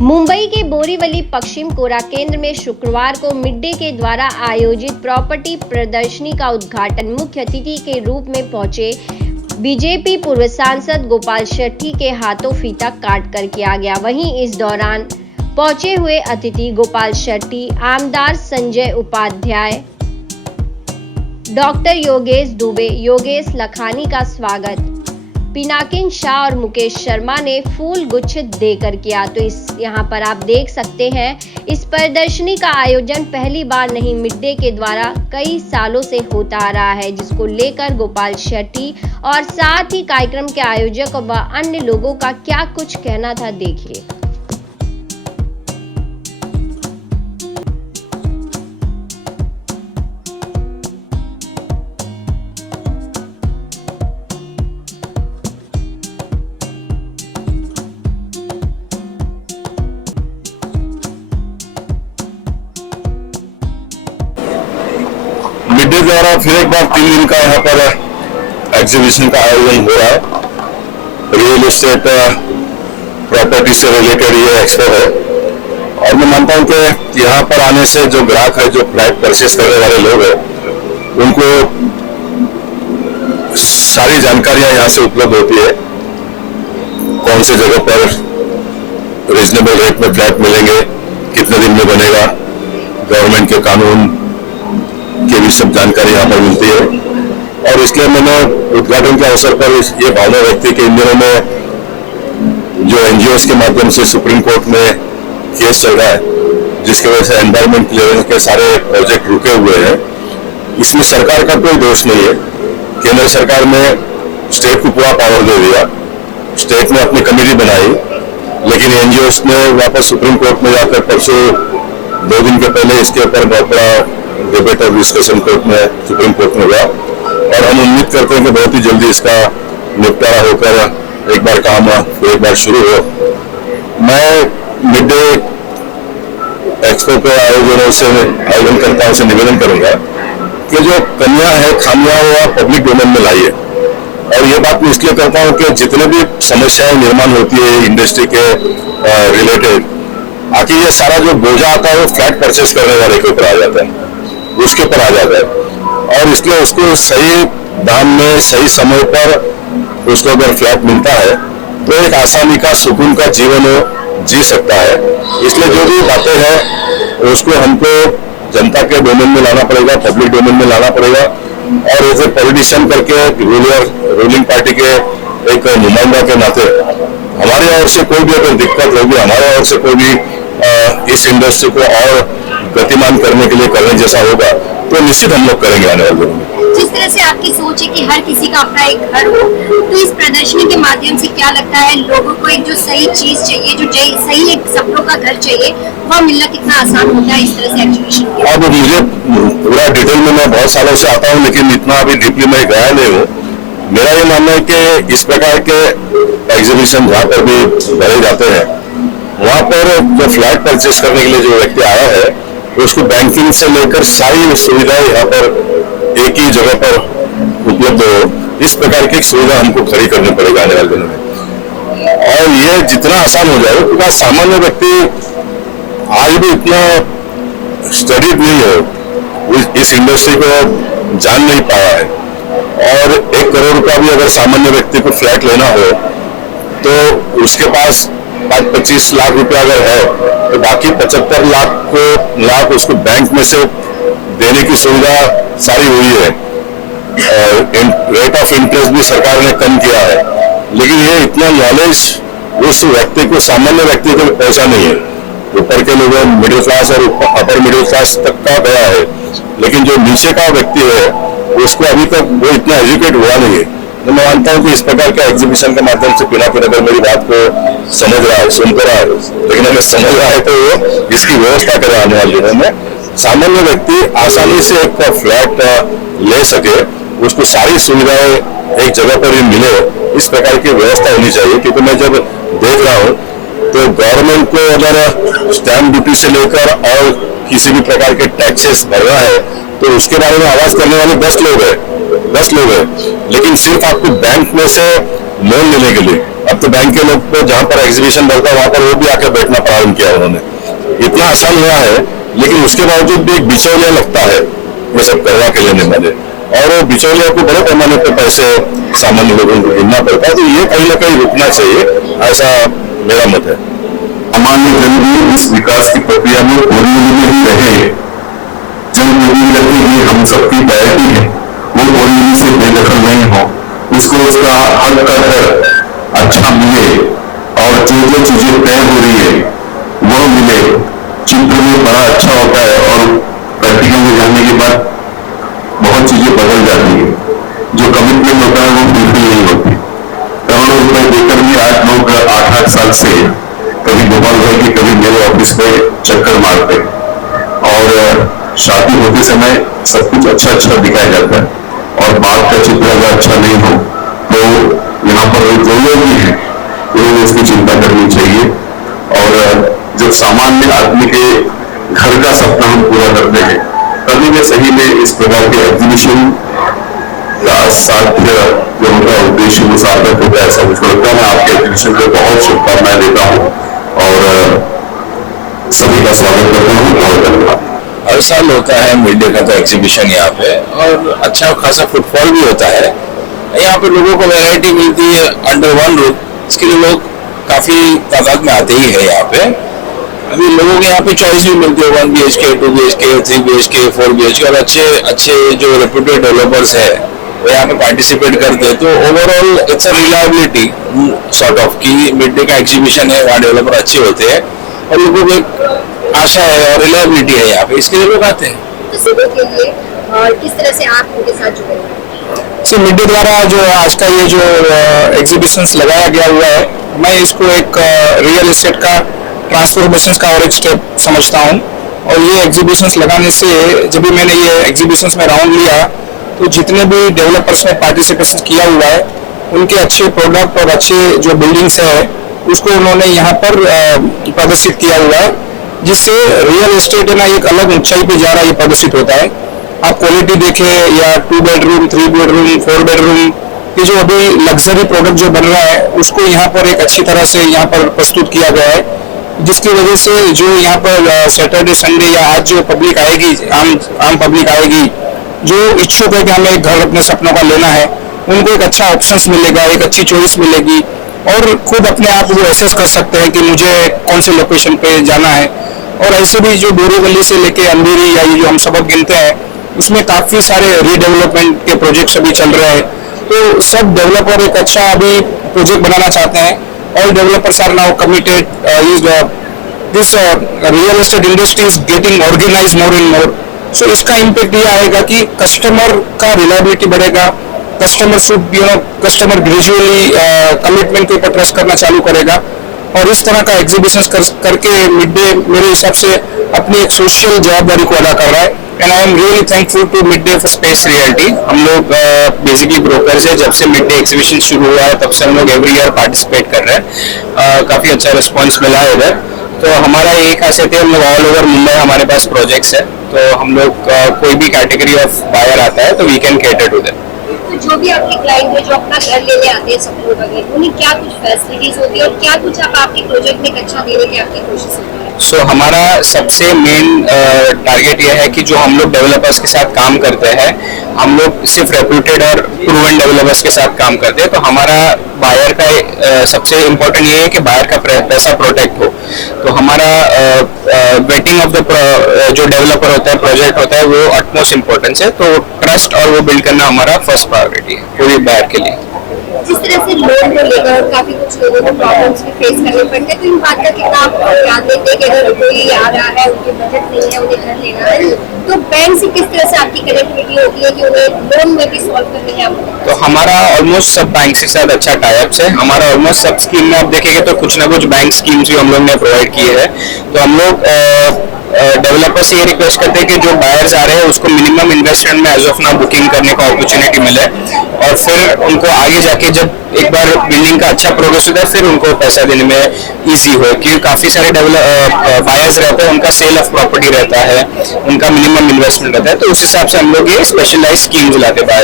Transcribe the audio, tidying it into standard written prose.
मुंबई के बोरीवली पश्चिम कोरा केंद्र में शुक्रवार को मिड डे के द्वारा आयोजित प्रॉपर्टी प्रदर्शनी का उद्घाटन मुख्य अतिथि के रूप में पहुंचे बीजेपी पूर्व सांसद गोपाल शेट्टी के हाथों फीता काट कर किया गया। वहीं इस दौरान पहुंचे हुए अतिथि गोपाल शेट्टी, आमदार संजय उपाध्याय, डॉक्टर योगेश दुबे, योगेश लखानी का स्वागत पिनाकिन शाह और मुकेश शर्मा ने फूल गुच्छ देकर किया। तो यहाँ पर आप देख सकते हैं, इस प्रदर्शनी का आयोजन पहली बार नहीं, मिड डे के द्वारा कई सालों से होता आ रहा है, जिसको लेकर गोपाल शेट्टी और साथ ही कार्यक्रम के आयोजक व अन्य लोगों का क्या कुछ कहना था, देखिए। मिड डे द्वारा फिर एक बार 3 दिन का यहाँ पर एग्जीबिशन का आयोजन हो रहा है। रियल एस्टेट प्रॉपर्टी से रिलेटेड ये एक्सपो है और मैं मानता हूँ कि यहाँ पर आने से जो ग्राहक है, जो फ्लैट परचेस करने वाले लोग हैं, उनको सारी जानकारियां यहाँ से उपलब्ध होती है। कौन से जगह पर रीजनेबल रेट में फ्लैट मिलेंगे, कितने दिन में बनेगा, गवर्नमेंट के कानून की भी सब जानकारी यहाँ पर मिलती है। और इसलिए मैंने उद्घाटन के अवसर पर ये भावना व्यक्त की कि इन दिनों में जो एनजीओ के माध्यम से सुप्रीम कोर्ट में केस चल रहा है, जिसकी वजह से एनवायरमेंट क्लियरेंस के सारे प्रोजेक्ट रुके हुए हैं, इसमें सरकार का कोई दोष नहीं है। केंद्र सरकार ने स्टेट को पूरा पावर दे दिया, स्टेट ने अपनी कमेटी बनाई, लेकिन एनजीओ ने वापस सुप्रीम कोर्ट में जाकर परसों 2 दिन के पहले इसके ऊपर बहुत बड़ा डिबेट और डिस्कशन कोर्ट में, सुप्रीम कोर्ट में हुआ और हम उम्मीद करते हैं कि बहुत ही जल्दी इसका निपटारा होकर एक बार काम एक बार शुरू हो। मैं मिड डे एक्सपो के आयोजनकर्ताओं से निवेदन करूंगा कि जो कमियां है, खामियां, वो पब्लिक डोमेन में लाइए। और ये बात मैं इसलिए करता हूं कि जितने भी समस्याएं निर्माण होती है इंडस्ट्री के रिलेटेड, आखिर ये सारा जो बोझा आता है वो फ्लैट परचेस करने वाले के ऊपर आ जाता है, उसके ऊपर आ जाता है। और इसलिए उसको सही दाम में, सही समय पर उसको अगर फ्लैट मिलता है तो एक आसानी का, सुकून का जीवन जी सकता है। इसलिए जो भी बातें हैं उसको हमको जनता के डोमेन में लाना पड़ेगा, पब्लिक डोमेन में लाना पड़ेगा। और एज ए पॉलिटिशियन करके, रूलिंग पार्टी के एक नुमाइंदा के नाते हमारे ओर से कोई भी अगर दिक्कत होगी, हमारे ओर से कोई भी इस इंडस्ट्री को और गतिमान करने के लिए करने जैसा होगा तो निश्चित हम लोग करेंगे आने वाले दिनों में। जिस तरह से आपकी सोच है कि हर किसी का अपना एक घर हो, तो इस प्रदर्शनी के माध्यम से क्या लगता है, लोगों को एक जो सही चीज चाहिए, जो सही एक सपनों का घर चाहिए, वह मिलना कितना आसान होता है इस तरह से एग्जीबिशन? अब मुझे पूरा डिटेल में, मैं बहुत सालों से आता हूँ लेकिन इतना अभी डीपली मैं गया नहीं हूँ। मेरा ये मानना है कि इस प्रकार के एग्जीबिशन जहाँ पर भी भरे जाते हैं, वहाँ पर जो फ्लैट परचेस करने के लिए जो व्यक्ति आया है, उसको बैंकिंग से लेकर सारी सुविधाएं यहाँ पर एक ही जगह पर उपलब्ध हो, इस प्रकार की सुविधा हमको खड़ी करनी पड़ेगी आने वाले दिनों में। और ये जितना आसान हो जाए, क्योंकि सामान्य व्यक्ति आज भी इतना स्टडीड नहीं हो, इस इंडस्ट्री को जान नहीं पाया है। और 1 करोड़ रुपया भी अगर सामान्य व्यक्ति को फ्लैट लेना हो तो उसके पास 25 लाख रुपया अगर है तो बाकी 75 लाख उसको बैंक में से देने की सुविधा सारी हुई है। रेट ऑफ इंटरेस्ट भी सरकार ने कम किया है, लेकिन ये इतना नॉलेज उस व्यक्ति को, सामान्य व्यक्ति को पहुंचा नहीं है। ऊपर के लोगों, मिडिल क्लास और अपर मिडिल क्लास तक का गया है, लेकिन जो नीचे का व्यक्ति है उसको अभी तक वो इतना एजुकेट हुआ नहीं है। तो मैं मानता हूँ कि इस प्रकार के एग्जीबिशन के माध्यम से पिनाकिन अगर मेरी बात को समझ रहा है, सुन तो रहा है, लेकिन अगर समझ रहा है तो वो इसकी व्यवस्था करे आने वाले दिनों में, सामान्य व्यक्ति आसानी से एक फ्लैट ले सके, उसको सारी सुविधाएं एक जगह पर ही मिले, इस प्रकार की व्यवस्था होनी चाहिए। क्योंकि मैं जब देख रहा हूँ तो गवर्नमेंट को अगर स्टैंप ड्यूटी से लेकर और किसी भी प्रकार के टैक्सेस भरना है तो उसके बारे में आवाज करने वाले 10 लोग हैं, लेकिन सिर्फ आपको बैंक में से लोन लेने के लिए अब तो बैंक के लोग को जहां पर एग्जीबिशन बढ़ता है वहां पर वो भी आकर बैठना पड़ा प्रारंभ किया उन्होंने। इतना आसान हुआ है, लेकिन उसके बावजूद भी एक बिचौलिया लगता है ये सब करवा के लेने वाले, और वो बिचौलिया को बड़े पैमाने पर पैसे सामान्य लोगों को गिनना पड़ता है। तो ये कहीं ना कहीं रुकना चाहिए, ऐसा मेरा मत है। सामान्य जन भी इस विकास की प्रक्रिया में कोरियों में ही रहे। जन मुझे लगती है हम सबकी प्रायोरिटी है, वो कोरियों से बेदखल नहीं हो, उसको उसका हक का घर अच्छा मिले, और जो चीजें तय हो रही है वो मिले। चित्र में बड़ा अच्छा होता है और प्रैक्टिकल में जाने के बाद बहुत चीजें बदल जाती है। जो कमिटमेंट होता है वो फुलफिल नहीं होती। करोड़ों रुपए देकर भी आज लोग 8-8 साल से कभी गोपाल भाई के कभी मेरे ऑफिस में चक्कर मारते, और शादी होते समय सब कुछ अच्छा दिखाया जाता है, और बात का चित्र अगर अच्छा नहीं हो तो यहाँ पर जो लोग भी हैं उन्होंने इसकी चिंता करनी चाहिए। और जब सामान्य आदमी के घर का सपना हम पूरा करते हैं, तभी में सही में इस प्रकार के एग्जीबिशन का साध्य जो उनका उद्देश्य वो सार्थक होता है, ऐसा मुझे लगता है। मैं आपके एग्जीबिशन को बहुत शुभकामनाएं देता हूँ और सभी का स्वागत करता हूँ। बहुत धन्यवाद। हर साल होता है मीडिया का तो एग्जीबिशन यहाँ पे, और अच्छा खासा फुटफॉल भी होता है। यहाँ पे लोगों को वैरायटी मिलती है अंडर वन रूफ, इसके लिए लोग काफी तादाद में आते ही है यहाँ पे। अभी लोगों को यहाँ पे चॉइस भी मिलती है 1 BHK, 2 BHK, 3 BHK, 4 BHK, और अच्छे जो रेप्यूटेड डेवलपर्स है वो यहाँ पे पार्टिसिपेट करते हैं। तो overall it's a reliability sort of कि मिड डे का एग्जीबिशन है, वहाँ डेवलपर अच्छे होते हैं और लोगों को एक आशा है और रिलायबिलिटी है यहाँ पे, इसके लिए लोग आते हैं। तो सभी के लिए किस तरह से आप उनके साथ जुड़े हैं? मिड डे द्वारा जो आज का ये जो एग्जीबिशंस लगाया गया हुआ है, मैं इसको एक रियल एस्टेट का ट्रांसफॉर्मेशन का और एक स्टेप समझता हूँ। और ये एग्जीबिशंस लगाने से, जब भी मैंने ये एग्जीबिशंस में राउंड लिया, तो जितने भी डेवलपर्स ने पार्टिसिपेशन किया हुआ है, उनके अच्छे प्रोडक्ट और अच्छे जो बिल्डिंग्स है उसको उन्होंने यहाँ पर प्रदर्शित किया हुआ है, जिससे रियल एस्टेट है ना एक अलग ऊंचाई पे जा रहा है, ये प्रदर्शित होता है। आप क्वालिटी देखें या 2 बेडरूम, 3 बेडरूम, 4 बेडरूम, ये जो अभी लग्जरी प्रोडक्ट जो बन रहा है उसको यहाँ पर एक अच्छी तरह से यहाँ पर प्रस्तुत किया गया है, जिसकी वजह से जो यहाँ पर सैटरडे संडे या आज जो पब्लिक आएगी, आम पब्लिक आएगी जो इच्छुक है कि हमें एक घर अपने सपनों का लेना है, उनको एक अच्छा ऑप्शंस मिलेगा, एक अच्छी चॉइस मिलेगी, और खुद अपने आप वो एसेस कर सकते हैं कि मुझे कौन से लोकेशन पे जाना है। और ऐसे भी जो बोरीवली से लेके अंधेरी या ये जो हम सबक गिनते हैं, उसमें काफी सारे रीडेवलपमेंट के प्रोजेक्ट्स अभी चल रहे हैं। तो सब डेवलपर एक अच्छा अभी प्रोजेक्ट बनाना चाहते हैं। All developers are now committed, this real estate industry is getting organise more and more. So इसका इम्पैक्ट ये आएगा कि कस्टमर का रिलायबिलिटी बढ़ेगा, customer should customer gradually commitment के ऊपर ट्रस्ट करना चालू करेगा, और इस तरह का एग्जीबिशन करके मिड डे मेरे हिसाब से अपनी एक सोशल जवाबदारी को अदा कर रहा है। And I am really thankful to mid day for space realty. हम लोग बेसिकली ब्रोकर्स है, जब से मिड डे एग्जीबिशन शुरू हुआ है तब से हम लोग एवरी ईयर पार्टिसिपेट कर रहे हैं। काफी अच्छा रिस्पॉन्स मिला है इधर। तो हमारा ये खासियत है, हम लोग ऑल ओवर मुंबई हमारे पास प्रोजेक्ट्स है, तो हम लोग कोई भी कैटेगरी ऑफ बायर आता है तो we can cater to them. जो भी आपके क्लाइंट है जो अपना घर लेने आते हैं सपोर्ट वगैरह, उन्हें क्या कुछ फैसिलिटीज होती है और क्या कुछ आप आपके प्रोजेक्ट में अच्छा देने की आपकी कोशिश होती है? सो हमारा सबसे मेन टारगेट यह है कि जो हम लोग डेवलपर्स के साथ काम करते हैं, हम लोग सिर्फ रेप्यूटेड और प्रूवन डेवलपर्स के साथ काम करते हैं। तो हमारा बायर का सबसे इम्पोर्टेंट ये है कि बायर का पैसा प्रोटेक्ट हो। तो हमारा वेटिंग ऑफ द जो डेवलपर होता है, प्रोजेक्ट होता है, वो अटमोस्ट इम्पोर्टेंस है। तो ट्रस्ट और वो बिल्ड करना हमारा फर्स्ट प्रायोरिटी है पूरी बायर के लिए। जिस तरह से लोन को लेकर काफी कुछ लोगों को प्रॉब्लम्स भी फेस करने पड़ते हैं, तो इन बात का कितना आप ध्यान देते हैं कि अगर कोई आ रहा है, उनके बजट नहीं है, उन्हें घर लेना है, तो बैंक से किस तरह से आपकी कनेक्टिविटी होती है कि उन्हें लोन में भी सॉल्व करने की आपको? तो हमारा ऑलमोस्ट सब बैंक के साथ अच्छा टाइप्स है। हमारा ऑलमोस्ट सब स्कीम में आप देखेंगे तो कुछ ना कुछ बैंक स्कीम्स भी हम लोग ने प्रोवाइड किए हैं। तो हम लोग डेवलपर से ये रिक्वेस्ट करते हैं कि जो बायर्स आ रहे हैं उसको मिनिमम इन्वेस्टमेंट में एज ऑफ नाउ बुकिंग करने का अपॉर्चुनिटी मिले, और फिर उनको आगे जाके जब एक बार बिल्डिंग का अच्छा प्रोग्रेस होता है फिर उनको पैसा देने में इजी हो। क्योंकि काफी सारे बायर्स रहते हैं, उनका सेल ऑफ प्रॉपर्टी रहता है, उनका मिनिमम इन्वेस्टमेंट रहता है, तो उस हिसाब से हम लोग ये स्पेशलाइज स्कीम्स लाते हैं बायर्स